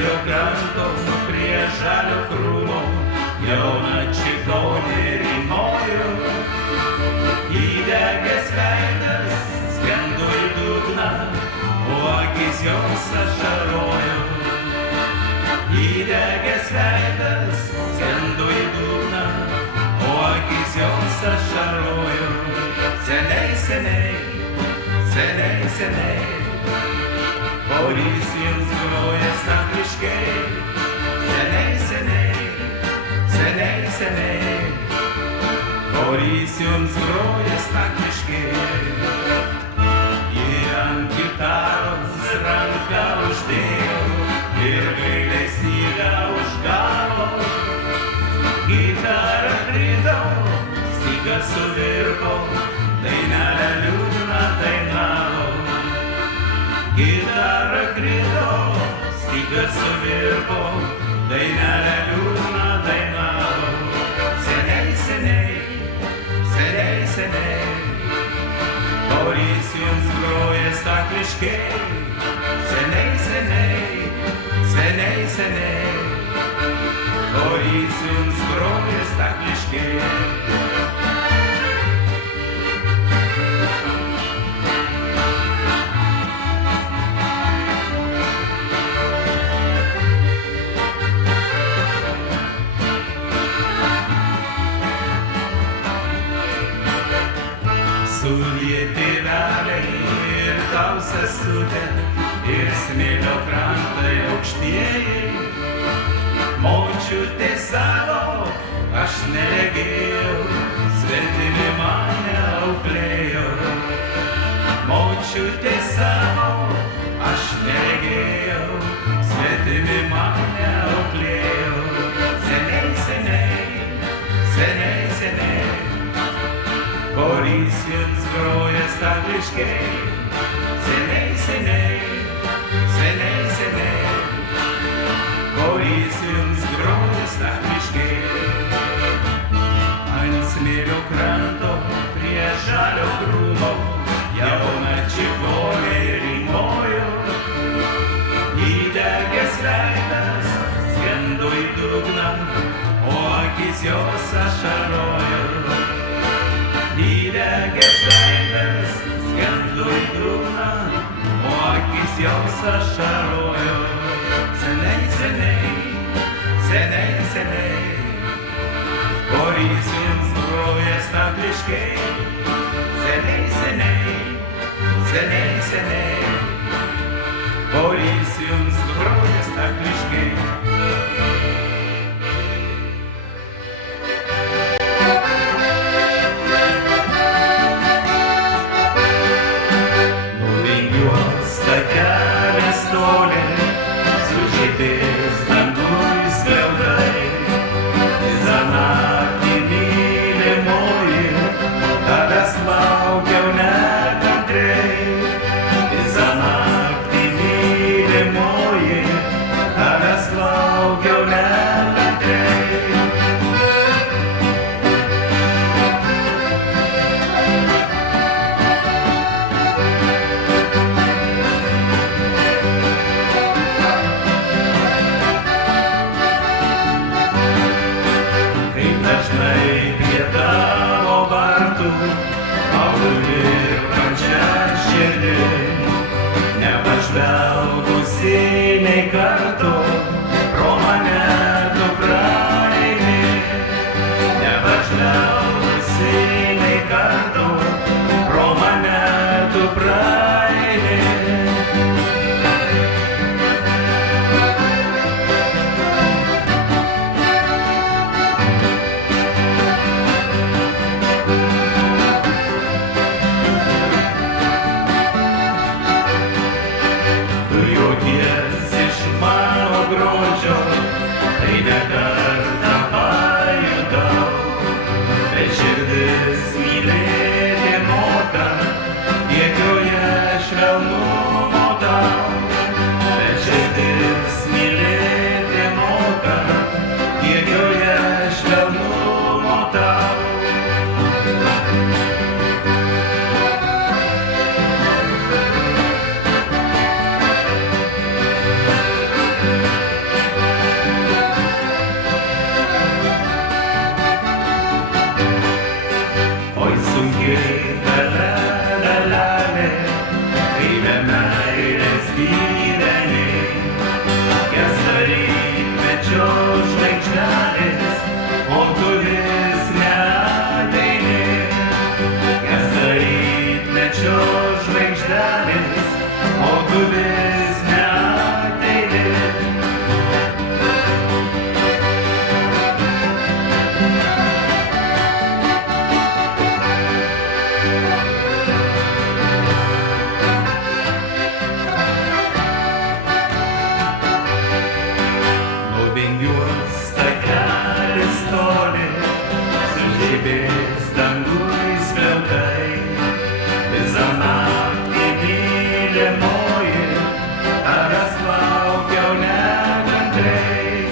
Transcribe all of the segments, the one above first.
smėlio kranto prie žalio krūmo jauna čigonė rymojo. Įdegęs veidas skendo į dugną, o akis jos ašarojo. Įdegęs veidas skendo į dugną, o akis jos ašarojo. Seniai, seniai, seniai, seniai, Boris jums groja stakliškai. Seniai, seniai, seniai, seniai, Boris jums groja stakliškai. Ji ant gitaros ranką uždėjo ir gailestingą užgavo. Gitara krito, stygas suvirpo, dainelę liūdną dainavo. Gitara krito, stygas suvirpo, dainelę liūdną dainavo. Seniai, seniai, seniai, seniai, Boris jums groja stakliškai. Seniai, seniai, seniai, seniai, Boris jums groja stakliškai. Sudie tėveliai ir tau sesutė, ir smėlio krantai aukštieji. Močiutė savo aš neregėjau, svetimi mane auklėjo. Močiutė savo aš neregėjau, svetimi mane auklėjo. Seniai, seniai, seniai, seniai, Boris jums groja stakliškai. Seniai, seniai, seniai, seniai, Boris jums groja stakliškai. Ant smėlio kranto prie žalio krūmo jauna čigonė rymojo. Įdegęs veidas skendo į dugną, o akis jos ašarojo. Įdegęs veidas skendo į dugną, o akis jos ašarojo. Seniai, seniai, seniai, seniai, Boris jums groja stakliškai. Seniai, seniai, seniai, seniai, Boris jums groja stakliškai. Takelis toli, sužydės danguj skliaudai. Visą naktį mylimoji, tavęs laukiau nekantriai. Visą naktį mylimoji, tavęs laukiau nekantriai. Prie tavo vartų paguli ir kančia širdį, nepažvelgusi nei karto pro mane tu praeini. Nepažvelgusi nei karto pro mane tu praeini. Iš mano debės dangui skliautai, visą naktį mylimoji, tavęs laukiau nekantrai.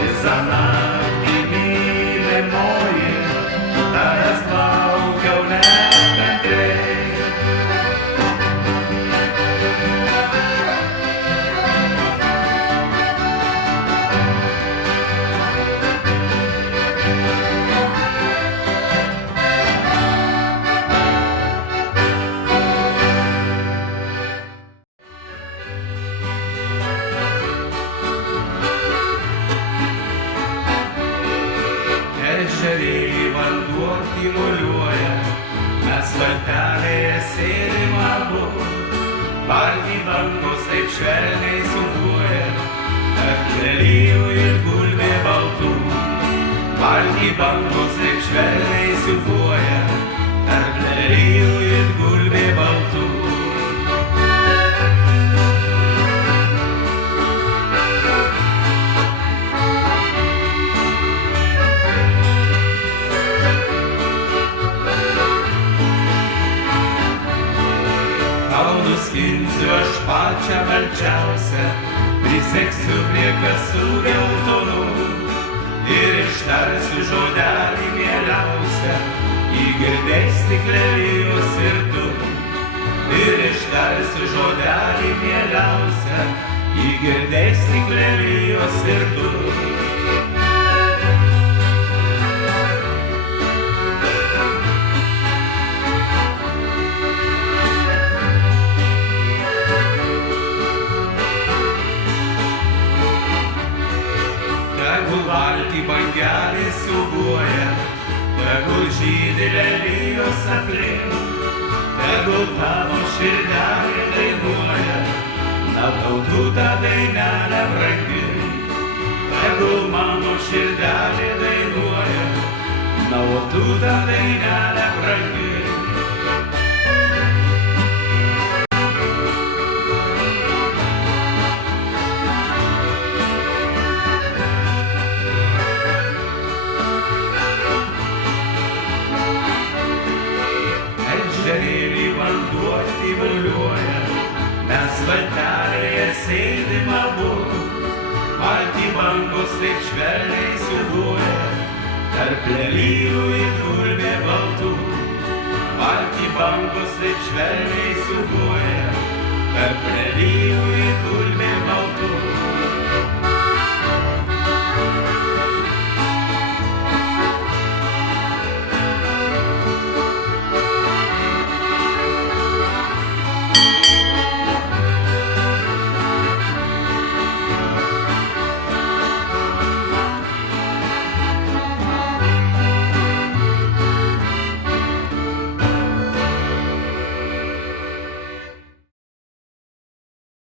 Visą naktį mylimoji, tavęs laukiau nekantrai. Ežerėlį vanduo tyvuliuoja, mes valtelėje sėdim abu. Balti bangos taip švelniai sūpuoja, tarp lelijų ir gulbė baltų. Balti bangos taip švelniai sūpuoja, tarp lelijų ir gulbė baltų. Tau nuskinsiu aš pačią balčiausią, priseksiu prie kasų geltonų ir ištarsiu žodelį mieliausią, įgirdės tik lelijos ir tu. Ir ištarsiu žodelį mieliausią, įgirdės tik lelijos ir tu. Tegul valtį bangelės siūbuoja, tegul žydi lelijos aplink, tegul tavo širdelė dainuoja, na tautų tą dainelę brangi. Tegul mano širdelė dainuoja, na tu tą dainelę brangi. Ežerėlį vanduo tyvuliuoja, mes valtelėje sėdim abu. Balti bangos taip švelniai siūbuoja, tarp lelijų ir gulbė baltų. Balti bangos taip švelniai siūbuoja, tarp lelijų ir